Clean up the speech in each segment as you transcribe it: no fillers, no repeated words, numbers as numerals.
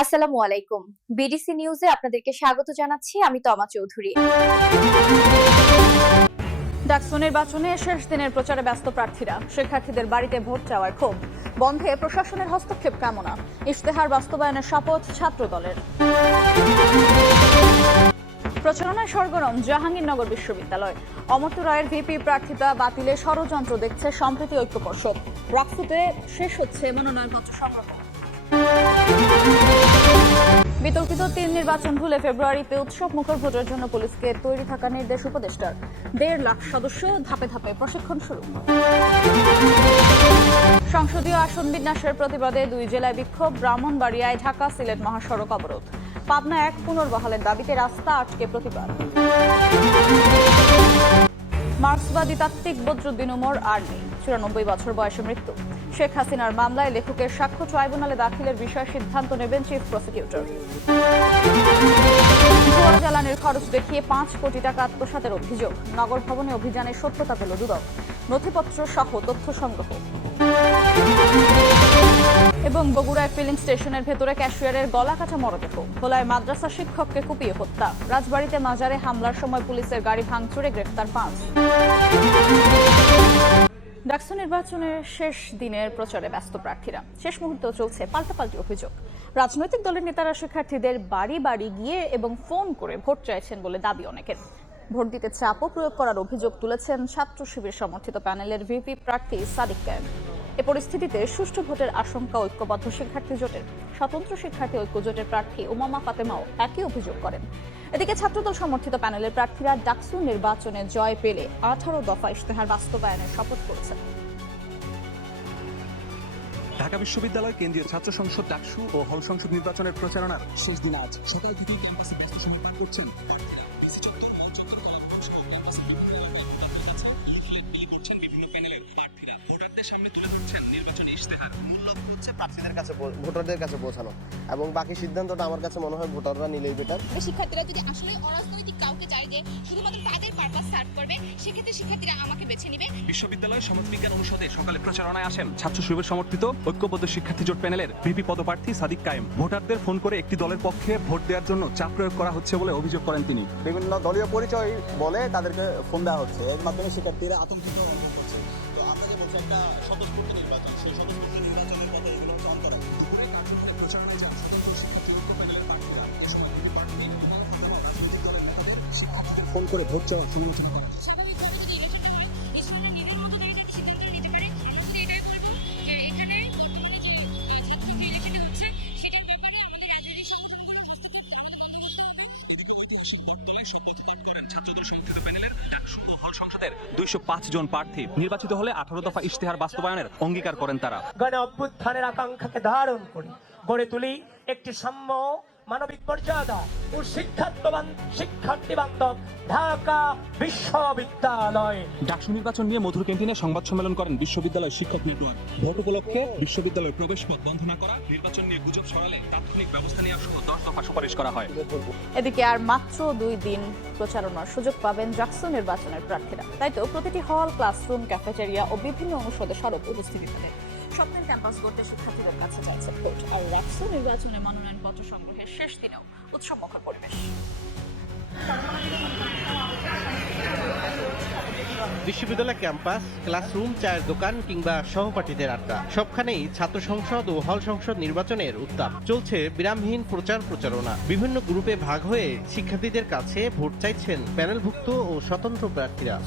আসসালামু আলাইকুম। বিডিসি নিউজে আপনাদেরকে স্বাগত জানাচ্ছি। আমি তমা চৌধুরী। ডাকসু নির্বাচনে শেষ দিনের প্রচারে ব্যস্ত প্রার্থীরা। শিক্ষার্থীদের বাড়িতে ভোট চাওয়ায় ক্ষোভ, বন্ধে প্রশাসনের হস্তক্ষেপ কামনা, ইশতেহার বাস্তবায়নের শপথ ছাত্র দলের। প্রচারণায় সরগরম জাহাঙ্গীরনগর বিশ্ববিদ্যালয়। অমর্ত্য রায়ের ভিপি প্রার্থিতা বাতিলে ষড়যন্ত্র দেখছে সম্প্রীতি ঐক্য পর্ষদ। রাকসুতে শেষ হচ্ছে মনোনয়নপত্র সংগ্রহ। বিতর্কিত ৩ নির্বাচন ভুলে ফেব্রুয়ারিতে উৎসব মুখর ভোটের জন্য পুলিশকে তৈরি থাকার নির্দেশ উপদেষ্টার। ১.৫ লাখ সদস্য, ধাপে ধাপে প্রশিক্ষণ শুরু। সংসদীয় আসন বিন্যাসের প্রতিবাদে ২ জেলায় বিক্ষোভ, ব্রাহ্মণবাড়িয়ায় ঢাকা সিলেট মহাসড়ক অবরোধ। পাবনা ১ পুনর্বহালের দাবিতে রাস্তা আটকে প্রতিবাদ। মার্ক্সবাদী তাত্ত্বিক বদরুদ্দিন উমর আর নেই, ৯৪ বছর বয়সে মৃত্যু। শেখ হাসিনার মামলায় লেখকের সাক্ষ্য ট্রাইব্যুনালে দাখিলের বিষয়ে সিদ্ধান্ত নেবেন চিফ প্রসিকিউটর। ভুয়া জ্বালানির খরচ দেখিয়ে ৫ কোটি টাকা আত্মসাতের অভিযোগ, নগর ভবনে অভিযানের সত্যতা পেল দুদক। নথিপত্র সহ তথ্য সংগ্রহ। এবং বগুড়ায় ফিলিং স্টেশনের ভেতরে ক্যাশিয়ারের গলা কাটা মরদেহ। ভোলায় মাদ্রাসা শিক্ষককে কুপিয়ে হত্যা। রাজবাড়ীতে মাজারে হামলার সময় পুলিশের গাড়ি ভাঙচুরে গ্রেফতার ৫। ডাকসু নির্বাচনের শেষ দিনের প্রচারে ব্যস্ত প্রার্থীরা। শেষ মুহূর্তেও চলছে পাল্টাপাল্টি অভিযোগ। রাজনৈতিক দলের নেতারা শিক্ষার্থীদের বাড়ি বাড়ি গিয়ে এবং ফোন করে ভোট চাইছেন বলে দাবি অনেকের। ভোট দিতে চাপও প্রয়োগ করার অভিযোগ তুলেছেন ছাত্র শিবির সমর্থিত প্যানেলের ভিপি প্রার্থী সাদিক কায়েম। এ পরিস্থিতিতে সুষ্ঠু ভোটের আশঙ্কা ঐক্যবদ্ধ শিক্ষার্থী জোটের। স্বতন্ত্র শিক্ষার্থী ঐক্য জোটের প্রার্থী উমামা ফাতেমাও একই অভিযোগ করেন। এদিকে ছাত্রদল সমর্থিত প্যানেলের প্রার্থীরা ডাকসু নির্বাচনে জয় পেলে ১৮ দফা ইশতেহার বাস্তবায়নের শপথ করেছেন। ঢাকা বিশ্ববিদ্যালয় কেন্দ্রীয় ছাত্র সংসদ ডাকসু ও হল সংসদ নির্বাচনের প্রচারণার শেষ দিন আজ। সকাল থেকেই ক্যাম্পাসে ব্যস্ত সময় পার করছেন বিভিন্ন প্যানেলের প্রার্থীরা। ভোটারদের সামনে তুলে ধরছেন নির্বাচনী ইশতেহার। মূল লক্ষ্য হচ্ছে প্রার্থীদের কাছে, ভোটারদের কাছে পৌঁছানো, এবং বাকি সিদ্ধান্তটা আমার কাছে মনে হয় ভোটাররা নিলেই বেটার। শিক্ষার্থীরা যদি আসলে অরাজনৈতিক কাউকে চায় যে শুধুমাত্র তাদের পারপাস সার্ভ করবে, সেক্ষেত্রে শিক্ষার্থীরা আমাকে বেছে নেবে। বিশ্ববিদ্যালয় সমাজবিজ্ঞান অনুষদে সকালে প্রচারণায় আসেন ছাত্র শিবির সমর্থিত ঐক্যবদ্ধ শিক্ষার্থী জোট প্যানেলের ভিপি পদপ্রার্থী সাদিক কায়েম। ভোটারদের ফোন করে একটি দলের পক্ষে ভোট দেওয়ার জন্য চাপ প্রয়োগ করা হচ্ছে বলে অভিযোগ করেন তিনি। বিভিন্ন দলীয় পরিচয় বলে তাদেরকে ফোন দেওয়া হচ্ছে, এর মাধ্যমে শিক্ষার্থীরা আতঙ্কিত অনুভব করছে। তো আমরা যে বলছি একটা স্বতঃস্ফূর্ত নির্বাচন, সেই স্বতঃস্ফূর্ত নির্বাচনের পথে এগুলো হচ্ছে অন্তরায়। দুপুরে কার্যক্রমে প্রচারণায় যান স্বতন্ত্র শিক্ষার্থী ঐক্য প্যানেলের প্রার্থীরা। এ সময় ভিপি প্রার্থী উমামা ফাতেমা রাজনৈতিক দলের নেতাদের শিক্ষার্থীদের ফোন করে ভোট চাওয়ার সমালোচনা করেন। ছাত্রদল সমর্থিত প্যানেলের ডাকসু ও হল সংসদের ২০৫ জন প্রার্থী নির্বাচিত হলে ১৮ দফা ইশতেহার বাস্তবায়নের অঙ্গীকার করেন তারা। গণ অভ্যুত্থানের আকাঙ্ক্ষাকে ধারণ করে গড়ে তুলি একটি সাম্য, মানবিক মর্যাদা ও শিক্ষার্থী বান্ধব ঢাকা বিশ্ববিদ্যালয়। ডাকসু নির্বাচন নিয়ে মধুর ক্যান্টিনে সংবাদ সম্মেলন করেন বিশ্ববিদ্যালয় শিক্ষক নেটওয়ার্ক। ভোট উপলক্ষে বিশ্ববিদ্যালয়ের প্রবেশপথ বন্ধ না করা, নির্বাচন নিয়ে গুজব ছড়ালে তাৎক্ষণিক ব্যবস্থা নেওয়া সহ ১০ দফা সুপারিশ করা হয়। এদিকে আর মাত্র ২ দিন প্রচারণার সুযোগ পাবেন ডাকসু নির্বাচনের প্রার্থীরা। তাই তো প্রতিটি হল, ক্লাসরুম, ক্যাফেটেরিয়া ও বিভিন্ন অনুষদে সড়ক উপস্থিতি থাকে। স্বপ্নের ক্যাম্পাস গড়তে শিক্ষার্থীদের কাছে চাইছে ভোট। আর ডাকসু নির্বাচনে মনোনয়নপত্র সংগ্রহের শেষ দিনেও উৎসবমুখর পরিবেশ। বিশ্ববিদ্যালয় ক্যাম্পাস, ক্লাসরুম, চায়ের দোকান কিংবা সহপাঠীদের আড্ডা, সবখানেই ছাত্র সংসদ ও হল সংসদ নির্বাচনের উত্তাপ। চলছে বিরামহীন প্রচারণা। বিভিন্ন গ্রুপে ভাগ হয়ে শিক্ষার্থীদের কাছে ভোট চাইছেন প্যানেলভুক্ত ও স্বতন্ত্র প্রার্থীরা।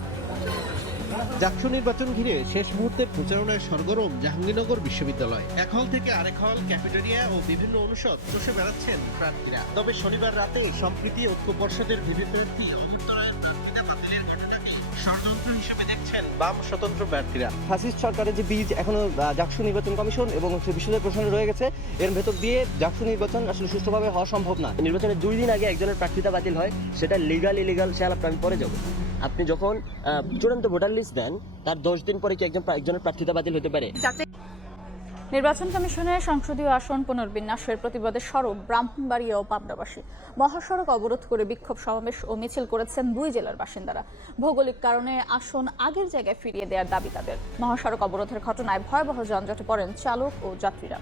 ডাকসু নির্বাচন ঘিরে শেষ মুহূর্তের প্রচারণায় সরগরম জাহাঙ্গীরনগর বিশ্ববিদ্যালয়। এক হল থেকে আরেক হল, ক্যাফেটেরিয়া ও বিভিন্ন অনুষদ চষে বেড়াচ্ছেন প্রার্থীরা। তবে শনিবার রাতে সম্প্রীতি ঐক্য পর্ষদের ভিভিপ্রার্থী অমর্ত্য রায়ের প্রার্থিতা বাতিলের ঘটনাটি ষড়যন্ত্র হিসেবে দেখছেন বাম স্বতন্ত্র প্রার্থীরা। ফ্যাসিস্ট সরকারের যে বীজ এখনো ডাকসু নির্বাচন কমিশন এবং বিশ্ববিদ্যালয় প্রশাসনে রয়ে গেছে, এর ভেতর দিয়ে ডাকসু নির্বাচন আসলে সুষ্ঠুভাবে হওয়া সম্ভব না। নির্বাচনের ২ দিন আগে একজনের প্রার্থিতা বাতিল হয়, সেটা লিগাল ইলিগাল সে আলাপটা আমি পরে যাবো। আপনি যখন চূড়ান্ত ভোটার লিস্ট দেন, তার ১০ দিন পরে কি একজনের প্রার্থিতা বাতিল হতে পারে? নির্বাচন কমিশনের সংসদীয় আসন পুনর্বিন্যাসের প্রতিবাদে সরব ব্রাহ্মণবাড়িয়া ও পাবনাবাসী। মহাসড়ক অবরোধ করে বিক্ষোভ সমাবেশ ও মিছিল করেছেন ২ জেলার বাসিন্দারা। ভৌগোলিক কারণে আসন আগের জায়গায় ফিরিয়ে দেওয়ার দাবি তাদের। মহাসড়ক অবরোধের ঘটনায় ভয়াবহ যানজটে পড়েন চালক ও যাত্রীরা।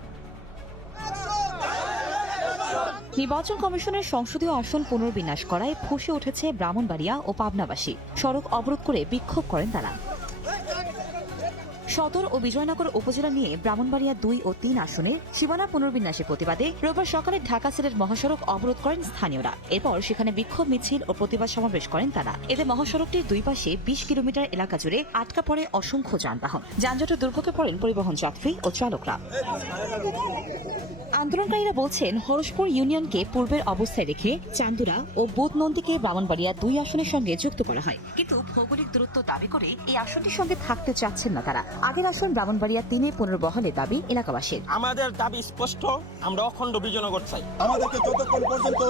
নির্বাচন কমিশনের সংসদীয় আসন পুনর্বিন্যাস করায় ফুঁসে উঠেছে ব্রাহ্মণবাড়িয়া ও পাবনাবাসী। সড়ক অবরোধ করে বিক্ষোভ করেন তারা। সদর ও বিজয়নগর উপজেলা নিয়ে ব্রাহ্মণবাড়িয়া 2 ও 3 আসনের সীমানা পুনর্বিন্যাসের প্রতিবাদে রোববার সকালে ঢাকা সিলেট মহাসড়ক অবরোধ করেন স্থানীয়রা। এরপর সেখানে বিক্ষোভ মিছিল ও প্রতিবাদ সমাবেশ করেন তারা। এতে মহাসড়কটির দুই পাশে 20 কিলোমিটার এলাকা জুড়ে আটকা পড়ে অসংখ্য যানবাহন। যানজটে দুর্ভোগে পড়েন পরিবহন যাত্রী ও চালকরা। আন্দোলনকারীরা বলছেন, হরসপুর ইউনিয়নকে পূর্বের অবস্থায় রেখে চান্দুরা ও বুধনন্দীকে ব্রাহ্মণবাড়িয়া 2 আসনের সঙ্গে যুক্ত করা হয়। কিন্তু ভৌগোলিক দূরত্ব দাবি করে এই আসনটির সঙ্গে থাকতে চাচ্ছেন না তারা। আগের আসন ব্রাহ্মণবাড়িয়া 3-এ পুনর্বহালের দাবি এলাকাবাসীর। আমাদের দাবি স্পষ্ট, আমরা অখণ্ড বিজয়নগর চাই। আমাদেরকে যতক্ষণ পর্যন্ত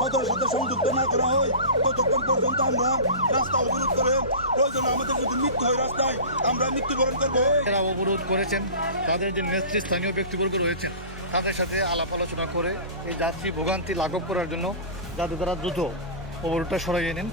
সদরের সাথে সংযুক্ত না করা হয় ততক্ষণ পর্যন্ত আমরা রাস্তা অবরোধ করে প্রয়োজনে আমাদের যদি মৃত্যু হয় রাস্তায় আমরা মৃত্যুবরণ করবো। যারা অবরোধ করেছেন তাদের যে নেতৃস্থানীয় ব্যক্তিবর্গ রয়েছেন তাদের সাথে আলাপ আলোচনা করে এই যাত্রী ভোগান্তি লাঘব করার জন্য যাতে তারা দ্রুত অবরোধটা সরাইয়ে নেন।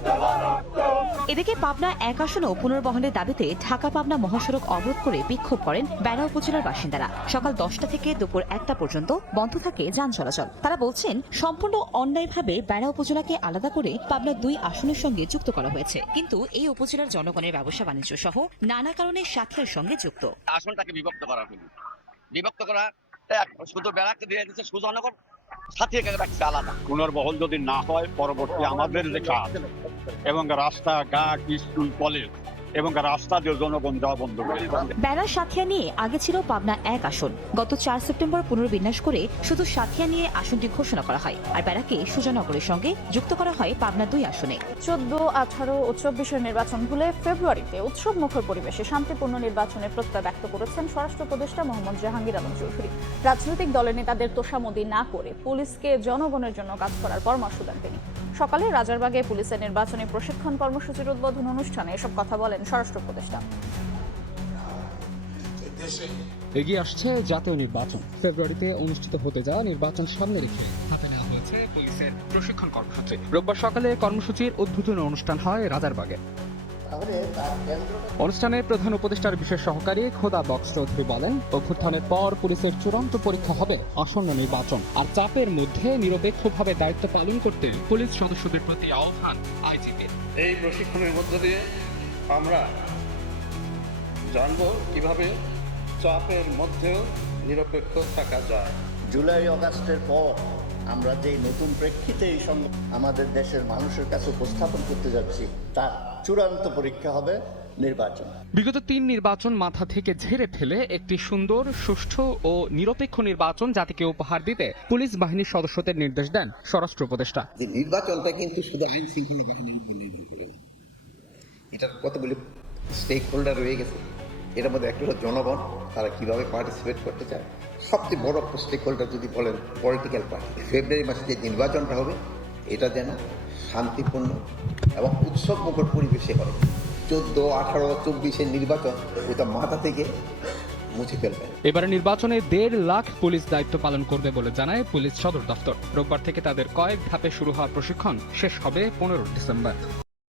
এদিকে পাবনা 1 আসনও পুনর্বহালের দাবিতে ঢাকা পাবনা মহাসড়ক অবরোধ করে বিক্ষোভ করেন বেড়া উপজেলার বাসিন্দারা। সকাল 10টা থেকে দুপুর 1টা পর্যন্ত বন্ধ থাকে যান চলাচল। তারা বলছেন, সম্পূর্ণ অন্যায়ভাবে বেড়া উপজেলাকে আলাদা করে পাবনা 2 আসনের সঙ্গে যুক্ত করা হয়েছে। কিন্তু এই উপজেলার জনগণের ব্যবসা বাণিজ্য সহ নানা কারণে সাথিয়ার সঙ্গে যুক্ত। আসনটাকে বিভক্ত করা হয়নি। বিভক্ত করা শুধু বেড়াকে দিয়ে দিচ্ছে, সুজনগর সাথে রাখছে আলাদা। পুনর্বহল যদি না হয় পরবর্তী আমাদের যে কাজ এবং রাস্তাঘাট, স্কুল, কলেজ এবং রাস্তা দিয়ে জনগণ যাওয়া বন্ধ করে। বেড়া সাথিয়া নিয়ে আগে ছিল পাবনা 1 আসন। গত 4 সেপ্টেম্বর পুনর্বিন্যাস করে শুধু সাথিয়া নিয়ে আসনটি ঘোষণা করা হয়, আর বেড়াকে সুজানগরের সঙ্গে যুক্ত করা হয় পাবনা 2 আসনে। 14, 18 ও 24-এর নির্বাচন ভুলে ফেব্রুয়ারিতে উৎসব মুখর পরিবেশে শান্তিপূর্ণ নির্বাচনের প্রত্যয় ব্যক্ত করেছেন স্বরাষ্ট্র উপদেষ্টা মোহাম্মদ জাহাঙ্গীর আলম চৌধুরী। রাজনৈতিক দলের নেতাদের তোষামোদি না করে পুলিশকে জনগণের জন্য কাজ করার পরামর্শ দেন তিনি। সকালে রাজারবাগে পুলিশের নির্বাচনী প্রশিক্ষণ কর্মসূচির উদ্বোধন অনুষ্ঠানে এসব কথা বলেন স্বরাষ্ট্র উপদেষ্টা। এগিয়ে আসছে জাতীয় নির্বাচন। ফেব্রুয়ারিতে অনুষ্ঠিত হতে যাওয়া নির্বাচন সামনে রেখে হাতে নেওয়া হয়েছে পুলিশের প্রশিক্ষণ কর্মসূচি। রোববার সকালে কর্মসূচির উদ্বোধন অনুষ্ঠান হয় রাজারবাগে। অনুষ্ঠানে প্রধান উপদেষ্টার বিশেষ সহকারী খোদা বক্স চৌধুরী বলেন, অভ্যুত্থানের পর পুলিশের চূড়ান্ত পরীক্ষা হবে আসন্ন নির্বাচন। আর চাপের মধ্যে নিরপেক্ষভাবে দায়িত্ব পালন করতে পুলিশ সদস্যদের প্রতি আহ্বান আইজিপির। এই প্রশিক্ষণের মধ্য দিয়ে আমরা জানবো কিভাবে চাপের মধ্যেও নিরপেক্ষ থাকা যায়। জুলাই আগস্টের পর আমরা যে নতুন প্রেক্ষিতে এই আমাদের দেশের মানুষের কাছে উপস্থাপন করতে যাচ্ছি তার চূড়ান্ত পরীক্ষা হবে নির্বাচন। বিগত 3 নির্বাচন মাথা থেকে ঝেড়ে ফেলে একটি সুন্দর, সুষ্ঠু ও নিরপেক্ষ নির্বাচন জাতিকে উপহার দিতে পুলিশ বাহিনীর সদস্যদের নির্দেশ দেন স্বরাষ্ট্র উপদেষ্টা। নির্বাচনটা কিন্তু শুধু আইন শৃঙ্খলা বাহিনীর উপর নির্ভর করে, এটার কতগুলি স্টেক হোল্ডার রয়ে গেছে। এটার মধ্যে একটা হলো জনগণ, তারা কিভাবে পার্টিসিপেট করতে চায়। সবচেয়ে বড় স্টেক হোল্ডার যদি বলেন পলিটিক্যাল পার্টি। ফেব্রুয়ারি মাসে যে নির্বাচনটা হবে এটা যেন শান্তিপূর্ণ এবং উৎসব মুখর পরিবেশে হয়। 14, 18, 24-এর নির্বাচন ওটা মাথা থেকে মুছে ফেলবেন। এবারে নির্বাচনে 1.5 লাখ পুলিশ দায়িত্ব পালন করবে বলে জানায় পুলিশ সদর দফতর। রোববার থেকে তাদের কয়েক ধাপে শুরু হওয়া প্রশিক্ষণ শেষ হবে 15 ডিসেম্বর।